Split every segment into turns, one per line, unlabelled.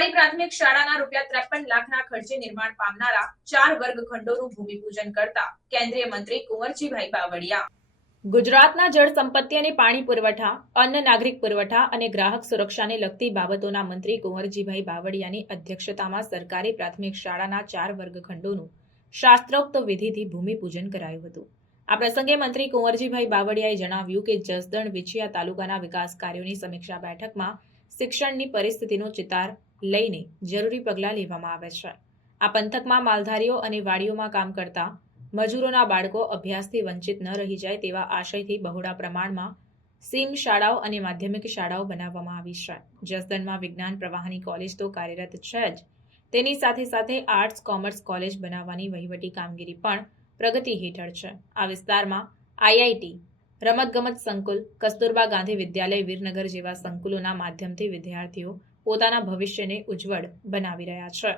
માધ્યમિક શાળાના રૂપિયા ત્રેપન લાખના ખર્ચે નિર્માણ પામનારા ચાર વર્ગખંડોનું ભૂમિપૂજન કરતા કેન્દ્રીય મંત્રી કુંવરજીભાઈ બાવળિયા. ગુજરાતના જળ સંપત્તિ અને પાણી પુરવઠા, અન્ન નાગરિક પુરવઠા અને ગ્રાહક સુરક્ષાને લગતી બાબતોના મંત્રી કુંવરજીભાઈ બાવળિયાની અધ્યક્ષતામાં સરકારી પ્રાથમિક શાળાના ચાર વર્ગખંડોનું શાસ્ત્રોક્ત વિધિથી ભૂમિપૂજન કરાયું હતું. આ પ્રસંગે મંત્રી કુંવરજીભાઈ બાવળિયાએ જણાવ્યું કે જસદણ વિછિયા તાલુકાના વિકાસ કાર્યોની સમીક્ષા બેઠકમાં શિક્ષણની પરિસ્થિતિનો ચિતાર લઈને જરૂરી પગલાં લેવામાં આવે છે. આ પંથકમાં માલધારીઓ અને વાડીઓમાં કામ કરતા મજૂરોના બાળકો અભ્યાસથી વંચિત ન રહી જાય તેવા આશયથી બહોળા પ્રમાણમાં સીમ શાળાઓ અને માધ્યમિક શાળાઓ બનાવવામાં આવી છે. જસદણમાં વિજ્ઞાન પ્રવાહની કોલેજ તો કાર્યરત છે જ. તેની સાથે સાથે આર્ટ્સ, કોમર્સ કોલેજ બનાવવાની વહીવટી કામગીરી પણ પ્રગતિ હેઠળ છે. આ વિસ્તારમાં આઈઆઈટી, રમતગમત સંકુલ, કસ્તુરબા ગાંધી વિદ્યાલય, વીરનગર જેવા સંકુલોના માધ્યમથી વિદ્યાર્થીઓ પોતાના ભવિષ્યને ઉજ્જવળ બનાવી રહ્યા છે.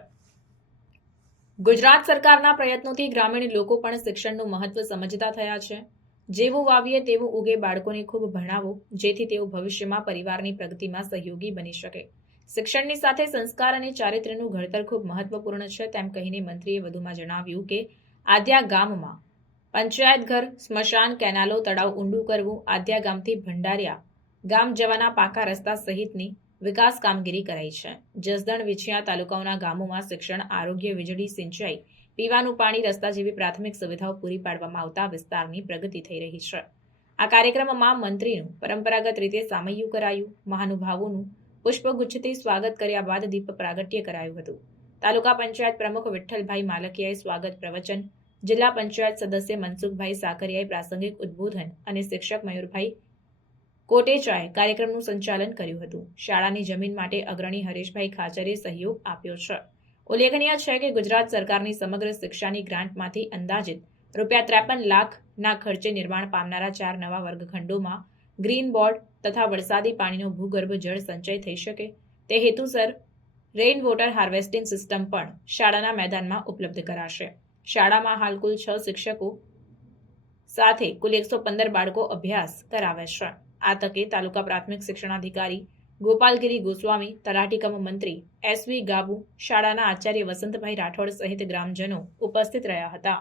ગુજરાત સરકારના પ્રયત્નોથી ગ્રામીણ લોકો પણ શિક્ષણનું મહત્વ સમજતા થયા છે. જેવું વાવીએ તેવું ઉગે બાળકોને ખૂબ ભણાવો, જેથી તેઓ ભવિષ્યમાં પરિવારની પ્રગતિમાં સહયોગી બની શકે. શિક્ષણની સાથે સંસ્કાર અને ચારિત્ર્યનું ઘડતર ખૂબ મહત્વપૂર્ણ છે, તેમ કહીને મંત્રીએ વધુમાં જણાવ્યું કે, આદ્યા ગામમાં પંચાયત ઘર, સ્મશાન કેનાલો, તળાવ ઊંડું કરવું, આદ્યા ગામથી ભંડારિયા, ગામ જવાના પાકા રસ્તા સહિતની વિકાસ કામગીરી કરાઈ છે. જસદણ વિછિયા તાલુકાઓના ગામોમાં શિક્ષણ, આરોગ્ય, વીજળી, સિંચાઈ, પીવાનું પાણી, રસ્તા જેવી પ્રાથમિક સુવિધાઓ પૂરી પાડવામાં આવતા વિસ્તારની પ્રગતિ થઈ રહી છે. આ કાર્યક્રમમાં મંત્રીનું પરંપરાગત રીતે સામૈયું કરાયું, મહાનુભાવોનું પુષ્પગુચ્છથી સ્વાગત કર્યા બાદ દીપ પ્રાગટ્ય કરાયું હતું. તાલુકા પંચાયત પ્રમુખ વિઠ્ઠલભાઈ માલકિયાએ સ્વાગત પ્રવચન, જિલ્લા પંચાયત સદસ્ય મનસુખભાઈ સાકરિયાએ પ્રાસંગિક ઉદ્બોધન અને શિક્ષક મયુરભાઈ કોટેચાએ કાર્યક્રમનું સંચાલન કર્યું હતું. શાળાની જમીન માટે અગ્રણી હરેશભાઈ ખાચરે સહયોગ આપ્યો છે. ઉલ્લેખનીય છે કે ગુજરાત સરકારની સમગ્ર શિક્ષાની ગ્રાન્ટમાંથી અંદાજિત રૂપિયા ત્રેપન લાખના ખર્ચે નિર્માણ પામનારા ચાર નવા વર્ગખંડોમાં ગ્રીન બોર્ડ તથા વરસાદી પાણીનો ભૂગર્ભ જળ સંચય થઈ શકે. તે હેતુસર રેઇન વોટર હાર્વેસ્ટિંગ સિસ્ટમ પણ શાળાના મેદાનમાં ઉપલબ્ધ કરાશે. શાળામાં હાલ કુલ છ શિક્ષકો સાથે કુલ એકસો પંદર બાળકો અભ્યાસ કરાવે છે. આ તકે તાલુકા પ્રાથમિક શિક્ષણાધિકારી ગોપાલગીરી ગોસ્વામી, તલાટીકમ મંત્રી એસવી ગાબુ, શાળાના આચાર્ય વસંતભાઈ રાઠોડ સહિત ગ્રામજનો ઉપસ્થિત રહ્યા હતા.